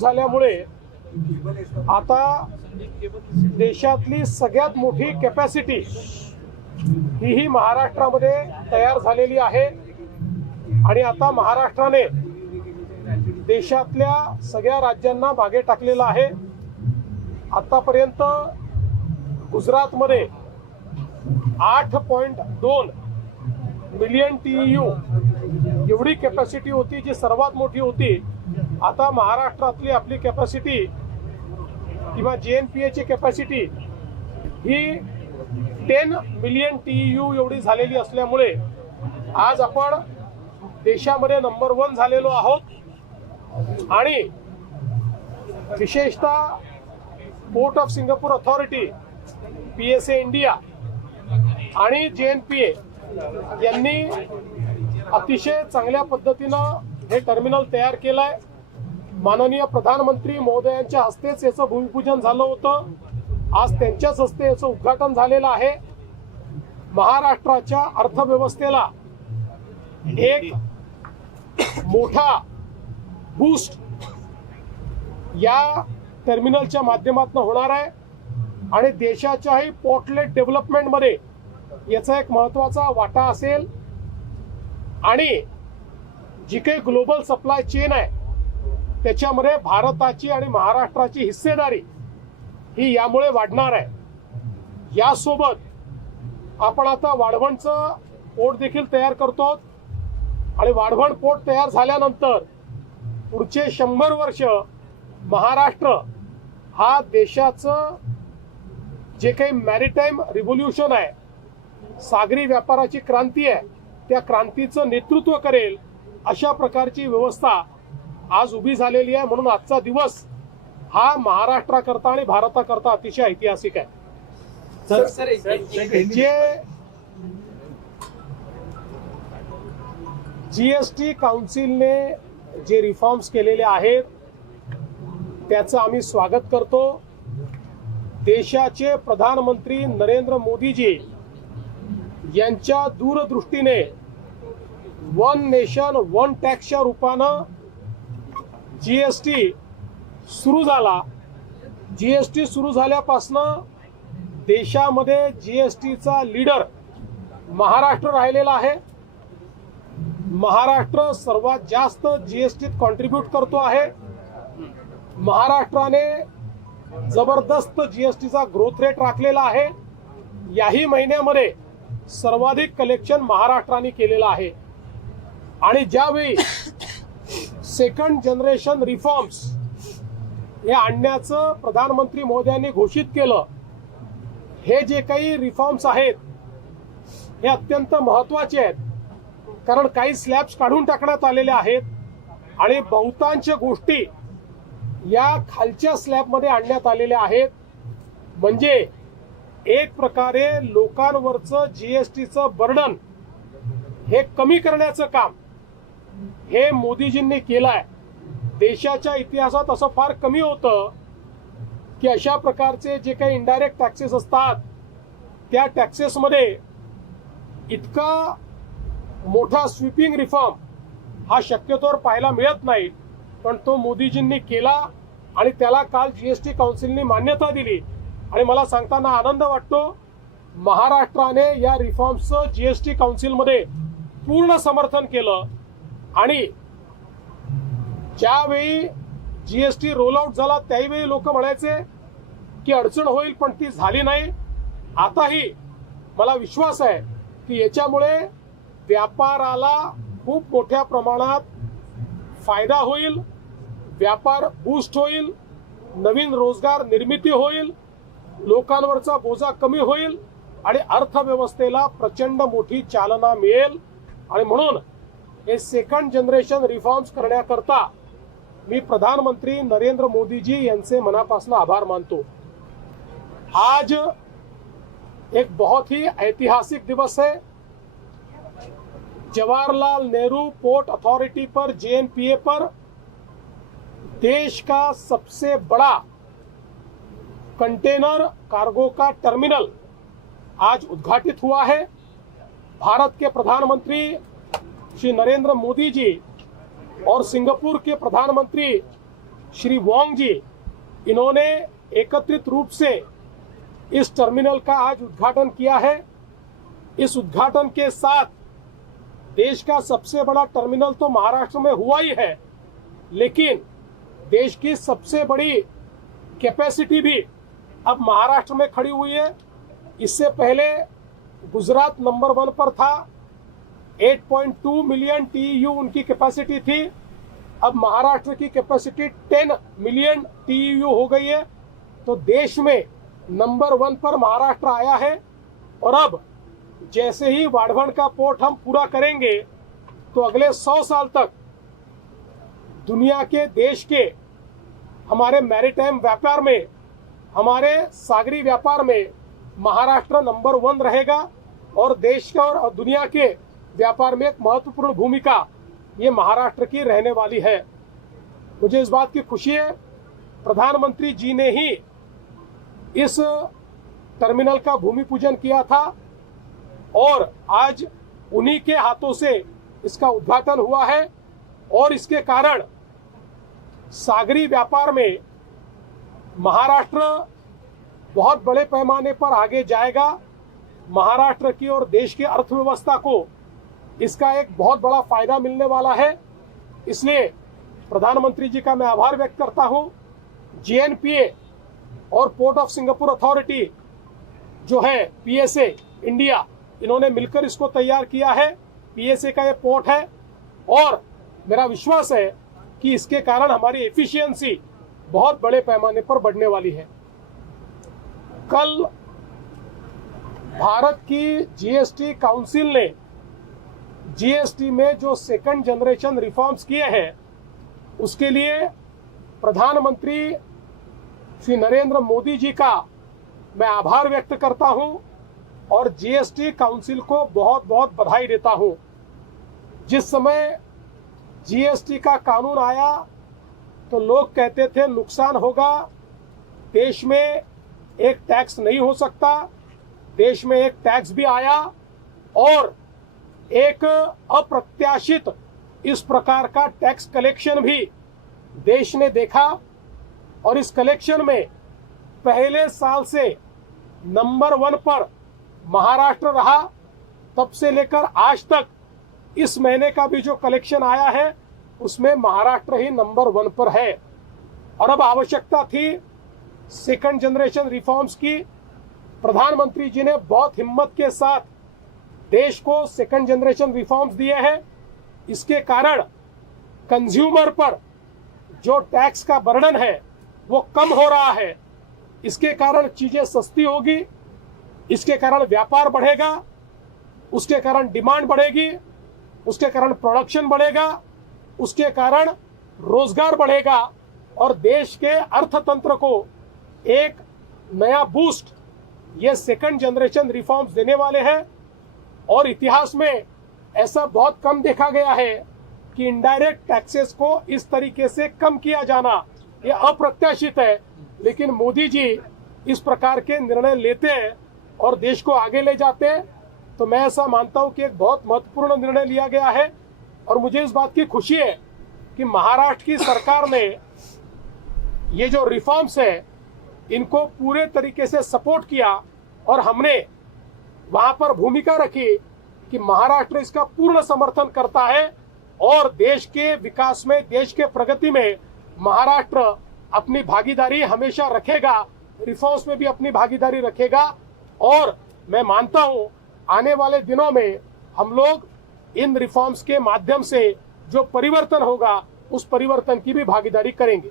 झाल्यामुळे आता देशातली सगळ्यात मोठी कॅपॅसिटी ही ही महाराष्ट्रामध्ये तयार झालेली आहे. आणि आता महाराष्ट्राने देशातल्या सगळ्या राज्यांना मागे टाकलेलं आहे. आतापर्यंत गुजरातमध्ये आठ पॉईंट दोन मिलियन टी यू एवढी कॅपॅसिटी होती जी सर्वात मोठी होती. आता महाराष्ट्रातली आपली कॅपॅसिटी किंवा जे एन पी एची कॅपॅसिटी ही टेन मिलियन टी यू एवढी झालेली असल्यामुळे आज आपण देशामध्ये नंबर वन झालेलो आहोत. आणि विशेषतः port of Singapore authority P S A India आणि जे एन पी ए यांनी अतिशय चांगल्या पद्धतीनं हे टर्मिनल तयार केलं आहे माननीय प्रधानमंत्री महोदयांच्या हस्तेच याचं भूमिपूजन झालं होतं. आज त्यांच्याच हस्ते याचं उद्घाटन झालेलं आहे. महाराष्ट्राच्या अर्थव्यवस्थेला एक मोठा बूस्ट या टर्मिनलच्या माध्यमातून होणार आहे. आणि देशाच्याही पोर्टलेट डेव्हलपमेंटमध्ये याचा एक महत्त्वाचा वाटा असेल. आणि जी काही ग्लोबल सप्लाय चेन आहे त्याच्यामध्ये भारताची आणि महाराष्ट्राची हिस्सेदारी ही यामुळे वाढणार आहे. यासोबत आपण आता वाढवणचं पोट देखील तयार करतो आणि वाढवण पोट तयार झाल्यानंतर पुढचे शंभर वर्ष महाराष्ट्र हा देशाचं जे काही मॅरिटाईम रिव्होल्युशन आहे सागरी व्यापाराची क्रांती आहे त्या क्रांतीचं नेतृत्व करेल अशा प्रकारची व्यवस्था आज उभी झालेली आहे म्हणून आजचा दिवस हा महाराष्ट्राकरता आणि भारताकरता अतिशय ऐतिहासिक आहे. जे जीएसटी काउन्सिलने जे रिफॉर्म्स केलेले आहेत त्याचं आम्ही स्वागत करतो. देशाचे प्रधानमंत्री नरेंद्र मोदीजी यांच्या दूरदृष्टीने वन नेशन वन टॅक्सच्या रूपानं जी एस टी सुरू झाला. जी एस टी सुरू झाल्यापासनं देशामध्ये जी एस टीचा लीडर महाराष्ट्र राहिलेला आहे. महाराष्ट्र सर्वात जास्त जी एस टीत कॉन्ट्रीब्यूट करतो आहे. महाराष्ट्राने जबरदस्त जी एस टीचा ग्रोथ रेट राखलेला आहे. याही महिन्यामध्ये सर्वाधिक कलेक्शन महाराष्ट्राने केलेलं आहे. आणि ज्यावेळी सेकंड जनरेशन रिफॉर्म्स हे आणण्याचं प्रधानमंत्री मोदयांनी घोषित केलं. हे जे काही रिफॉर्म्स आहेत हे अत्यंत महत्त्वाचे आहेत. कारण काही स्लॅब्स काढून टाकण्यात आलेले आहेत आणि बहुतांश गोष्टी या खालच्या स्लॅबमध्ये आणण्यात आलेल्या आहेत. म्हणजे एक प्रकारे लोकांवरचं जीएसटीचं बर्डन हे कमी करण्याचं काम. हे मोदीजींनी केलं आहे देशाच्या इतिहासात असं फार कमी होतं की अशा प्रकारचे जे काही इनडायरेक्ट टॅक्सेस असतात त्या टॅक्सेसमध्ये इतका मोठा स्वीपिंग रिफॉर्म हा शक्यतोवर पाहायला मिळत नाही. पण तो मोदीजींनी केला आणि त्याला काल जीएसटी काउन्सिलने मान्यता दिली. आणि मला सांगताना आनंद वाटतो महाराष्ट्राने या रिफॉर्मचं जीएसटी काउन्सिलमध्ये पूर्ण समर्थन केलं. आणि ज्यावेळी जीएसटी रोल आउट झाला त्यावेळी लोक म्हणायचे की अडचण होईल पण ती झाली नाही. आताही मला विश्वास आहे की याच्यामुळे व्यापाराला खूप मोठ्या प्रमाणात फायदा होईल व्यापार बूस्ट होईल नवीन रोजगार निर्मिती होईल लोकांवरचा बोजा कमी होईल आणि अर्थव्यवस्थेला प्रचंड मोठी चालना मिळेल. आणि म्हणून सेकंड जनरेशन रिफॉर्म्स करण्याकरता मी प्रधानमंत्री नरेंद्र मोदीजी यांचे मनापासून आभार मानतो. आज एक बहुत ही ऐतिहासिक दिवस है. जवाहरलाल नेहरू पोर्ट अथॉरिटी पर जेएनपीए पर देश का सबसे बड़ा कंटेनर कार्गो का टर्मिनल आज उद्घाटित हुआ है. भारत के प्रधानमंत्री श्री नरेंद्र मोदी जी और सिंगापुर के प्रधानमंत्री श्री वोंग जी, इन्होंने एकत्रित रूप से इस टर्मिनल का आज उद्घाटन किया है। इस उद्घाटन के साथ देश का सबसे बड़ा टर्मिनल तो महाराष्ट्र में हुआ ही है, लेकिन देश की सबसे बड़ी कैपेसिटी भी अब महाराष्ट्र में खड़ी हुई है। इससे पहले गुजरात नंबर वन पर था 8.2 मिलियन टीयू उनकी कैपेसिटी थी। अब महाराष्ट्र की कैपेसिटी 10 मिलियन टीयू हो गई है। तो देश में नंबर वन पर महाराष्ट्र आया है। और अब जैसे ही वाढ़वण का पोर्ट हम पूरा करेंगे तो अगले 100 साल तक दुनिया के, देश के, हमारे मैरिटाइम व्यापार में, हमारे सागरी व्यापार में महाराष्ट्र नंबर वन रहेगा। और देश का और दुनिया के व्यापार में एक महत्वपूर्ण भूमिका ये महाराष्ट्र की रहने वाली है। मुझे इस बात की खुशी है, प्रधानमंत्री जी ने ही इस टर्मिनल का भूमि पूजन किया था और आज उन्हीं के हाथों से इसका उद्घाटन हुआ है और इसके कारण सागरी व्यापार में महाराष्ट्र बहुत बड़े पैमाने पर आगे जाएगा। महाराष्ट्र की और देश की अर्थव्यवस्था को इसका एक बहुत बड़ा फ़ायदा मिलने वाला है। इसलिए प्रधानमंत्री जी का मैं आभार व्यक्त करता हूँ। जीएनपीए और पोर्ट ऑफ़ सिंगापुर अथॉरिटी जो है पीएसए इंडिया इन्होंने मिलकर इसको तैयार किया है। पीएसए का ये पोर्ट है और मेरा विश्वास है कि इसके कारण हमारी एफिशिएंसी बहुत बड़े पैमाने पर बढ़ने वाली है। कल भारत की जीएसटी काउंसिल ने जीएसटी में जो सेकंड जनरेशन रिफॉर्म्स किए हैं, उसके लिए प्रधानमंत्री श्री नरेंद्र मोदी जी का मैं आभार व्यक्त करता हूँ और जीएसटी काउंसिल को बहुत बहुत बधाई देता हूँ। जिस समय जीएसटी का कानून आया तो लोग कहते थे, नुकसान होगा, देश में एक टैक्स नहीं हो सकता, देश में एक टैक्स भी आया और एक अप्रत्याशित इस प्रकार का टैक्स कलेक्शन भी देश ने देखा और इस कलेक्शन में पहले साल से नंबर वन पर महाराष्ट्र रहा, तब से लेकर आज तक इस महीने का भी जो कलेक्शन आया है, उसमें महाराष्ट्र ही नंबर वन पर है। और अब आवश्यकता थी सेकंड जनरेशन रिफॉर्म्स की। प्रधानमंत्री जी ने बहुत हिम्मत के साथ देश को सेकंड जनरेशन रिफॉर्म्स दिए हैं। इसके कारण कंज्यूमर पर जो टैक्स का बर्डन है, वो कम हो रहा है। इसके कारण चीज़ें सस्ती होगी, इसके कारण व्यापार बढ़ेगा, उसके कारण डिमांड बढ़ेगी, उसके कारण प्रोडक्शन बढ़ेगा, उसके कारण रोज़गार बढ़ेगा और देश के अर्थतंत्र को एक नया बूस्ट ये सेकंड जनरेशन रिफॉर्म्स देने वाले हैं। और इतिहास में ऐसा बहुत कम देखा गया है कि इनडायरेक्ट टैक्सेस को इस तरीके से कम किया जाना, ये अप्रत्याशित है। लेकिन मोदी जी इस प्रकार के निर्णय लेते हैं और देश को आगे ले जाते हैं तो मैं ऐसा मानता हूँ कि एक बहुत महत्वपूर्ण निर्णय लिया गया है। और मुझे इस बात की खुशी है कि महाराष्ट्र की सरकार ने ये जो रिफॉर्म्स है, इनको पूरे तरीके से सपोर्ट किया और हमने वहाँ पर भूमिका रखी कि महाराष्ट्र इसका पूर्ण समर्थन करता है और देश के विकास में, देश के प्रगति में महाराष्ट्र अपनी भागीदारी हमेशा रखेगा रिफॉर्म्स में भी अपनी भागीदारी रखेगा। और मैं मानता हूँ, आने वाले दिनों में हम लोग इन रिफॉर्म्स के माध्यम से जो परिवर्तन होगा उस परिवर्तन की भी भागीदारी करेंगे।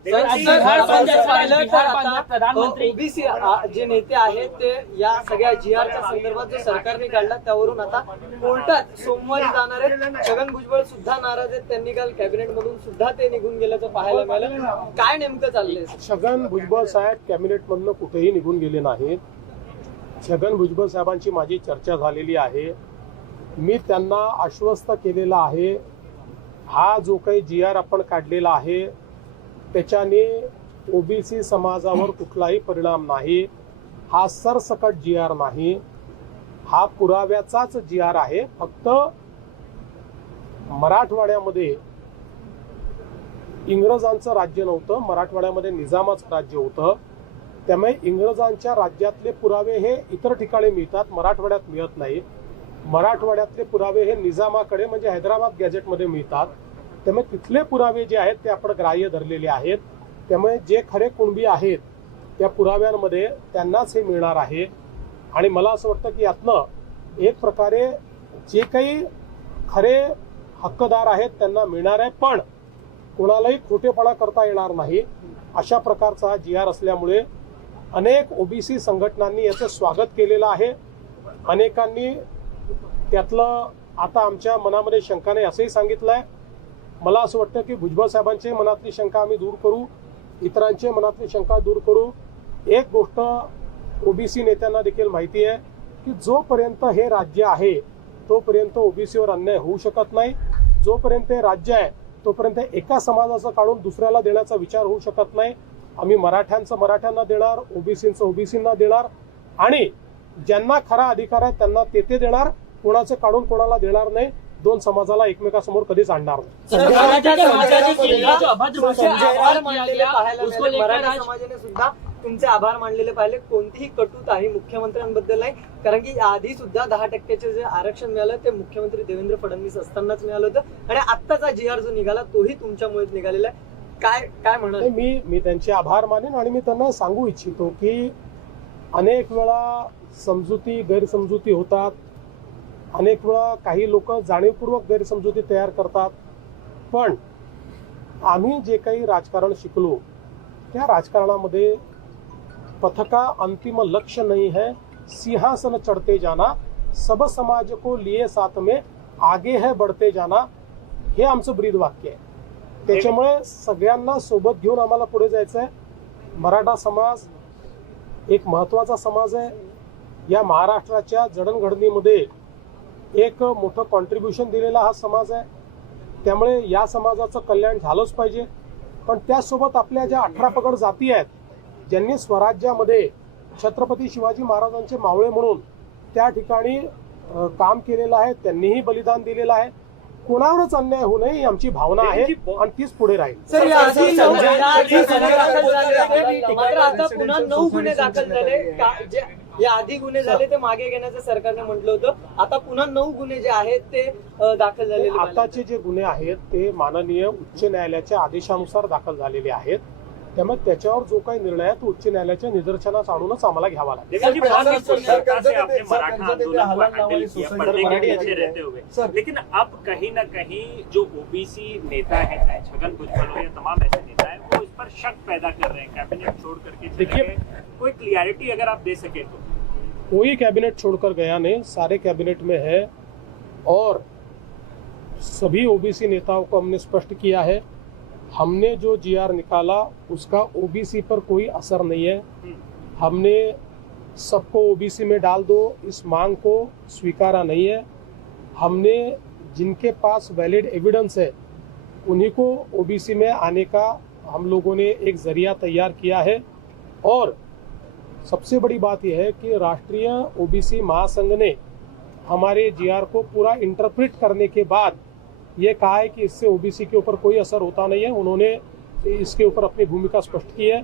प्रधानमंत्री ओबीसी जे नेते आहेत ते या सगळ्या जी आरच्या संदर्भात जो सरकारने काढला त्यावरून आता कोर्टात सोमवारी जाणार आहेत छगन भुजबळ सुद्धा नाराज आहेत. त्यांनी काल कॅबिनेट मधून सुद्धा ते निघून गेल्याचं पाहायला मिळालं. काय नेमकं चाललंय? छगन भुजबळ साहेब कॅबिनेटमधनं कुठेही निघून गेले नाहीत. छगन भुजबळ साहेबांची माझी चर्चा झालेली आहे. मी त्यांना आश्वस्त केलेलं आहे हा जो काही जी आर आपण काढलेला आहे त्याच्याने ओबीसी समाजावर कुठलाही परिणाम नाही. हा सरसकट जी आर नाही. हा पुराव्याचाच जी आर आहे. फक्त मराठवाड्यामध्ये इंग्रजांचं राज्य नव्हतं मराठवाड्यामध्ये निजामाचं राज्य होतं. त्यामुळे इंग्रजांच्या राज्यातले पुरावे हे इतर ठिकाणी मिळतात मराठवाड्यात मिळत नाही. मराठवाड्यातले पुरावे हे निजामाकडे म्हणजे हैदराबाद गॅजेटमध्ये मिळतात. त्यामुळे तिथले पुरावे जे आहेत ते आपण ग्राह्य धरलेले आहेत. त्यामुळे जे खरे कुणबी आहेत त्या पुराव्यांमध्ये त्यांनाच हे मिळणार आहे. आणि मला असं वाटतं की यातनं एक प्रकारे जे काही खरे हक्कदार आहेत त्यांना मिळणार आहे पण कोणालाही खोटेपणा करता येणार नाही. अशा प्रकारचा जी आर असल्यामुळे अनेक ओबीसी संघटनांनी याचं स्वागत केलेलं आहे. अनेकांनी त्यातलं आता आमच्या मनामध्ये शंकाने असंही सांगितलं आहे मला असं वाटतं की भुजबळ साहेबांची मनातली शंका आम्ही दूर करू इतरांची मनातली शंका दूर करू. एक गोष्ट ओबीसी नेत्यांना देखील माहिती आहे की जोपर्यंत हे राज्य आहे तोपर्यंत ओबीसीवर अन्याय होऊ शकत नाही. जोपर्यंत हे राज्य आहे तोपर्यंत एका समाजाचं काढून दुसऱ्याला देण्याचा विचार होऊ शकत नाही. आम्ही मराठ्यांचं मराठ्यांना देणार ओबीसींचं ओबीसींना देणार आणि ज्यांना खरा अधिकार आहे त्यांना ते ते देणार. कोणाचं काढून कोणाला देणार नाही दोन समाजाला एकमेकासमोर कधीच आणणार नाही. तुमचे आभार मानलेले गया, पाहायला उसको मिळाले. लेकर मराठा आज समाजाने सुद्धा तुमचे आभार मानलेले पाहिले. कोणतीही कटुता ही मुख्यमंत्र्यांबद्दल नाही. कारण की आधी सुद्धा दहा टक्क्याचे जे आरक्षण मिळालं ते मुख्यमंत्री देवेंद्र फडणवीस असतानाच मिळालं होतं. आणि आत्ताचा जी आर जो निघाला तोही तुमच्यामुळेच निघालेला आहे. काय काय म्हणाल? नाही, मी मी त्यांचे आभार मानेन आणि मी त्यांना सांगू इच्छितो की अनेक वेळा समजुती गैरसमजुती होतात. अनेक वेळा काही लोक जाणीवपूर्वक गैरसमजुती तयार करतात. पण आम्ही जे काही राजकारण शिकलो त्या राजकारणामध्ये पथका अंतिम लक्ष्य नहीं है. सिंहासन चढ़ते जाना सब समाज को लिए साथ में आगे है बढ़ते जाना हे आमचं ब्रीद वाक्य आहे. त्याच्यामुळे सगळ्यांना सोबत घेऊन आम्हाला पुढे जायचं आहे मराठा समाज एक महत्त्वाचा समाज आहे. या महाराष्ट्राच्या जडणघडणीमध्ये एक मोठं कॉन्ट्रीब्युशन दिलेला हा समाज आहे त्यामुळे या समाजाचं कल्याण झालंच पाहिजे पण त्याचसोबत आपल्या ज्या अठरा पगड जाती आहेत ज्यांनी स्वराज्यामध्ये छत्रपती शिवाजी महाराजांचे मावळे म्हणून त्या ठिकाणी काम केलेलं आहे त्यांनीही बलिदान दिलेलं आहे कोणावरच अन्याय होऊ नये ही आमची भावना आहे आणि तीच पुढे राहील आता पुन्हा नऊ गुन्हे दाखल झाले या आधी गुन्हे झाले ते मागे घेण्याचं सरकारने म्हटलं होतं आता पुन्हा नऊ गुन्हे जे आहेत ते दाखल झालेले पाहिले. आताचे जे गुन्हे आहेत ते माननीय उच्च न्यायालयाच्या आदेशानुसार दाखल झालेले आहेत त्यामुळे त्याच्यावर जो काही निर्णय आहे तो उच्च न्यायालयाच्या निदर्शनास आणूनच आम्हाला घ्यावा लागेल ही. लेकिन अब कहीं ना कहीं जो ओबीसी नेता है चाहे छगन भुजबल हो या तमाम ऐसे नेता है पर शक पैदा कर रहे हैं कैबिनेट छोड़ करके देखिए- कोई क्लियरिटी अगर आप दे सके तो। कोई कैबिनेट छोड़कर गया नहीं सारे कैबिनेट में है और सभी ओबीसी नेताओं को हमने स्पष्ट किया है हमने जो जीआर निकाला उसका ओबीसी पर कोई असर नहीं है। हमने सबको ओबीसी में डाल दो इस मांग को स्वीकारा नहीं है। हमने जिनके पास वैलिड एविडेंस है उन्हीं को ओबीसी में आने का हम लोगों ने एक ज़रिया तैयार किया है। और सबसे बड़ी बात यह है कि राष्ट्रीय ओबीसी महासंघ ने हमारे जीआर को पूरा इंटरप्रेट करने के बाद ये कहा है कि इससे ओबीसी के ऊपर कोई असर होता नहीं है। उन्होंने इसके ऊपर अपनी भूमिका स्पष्ट की है।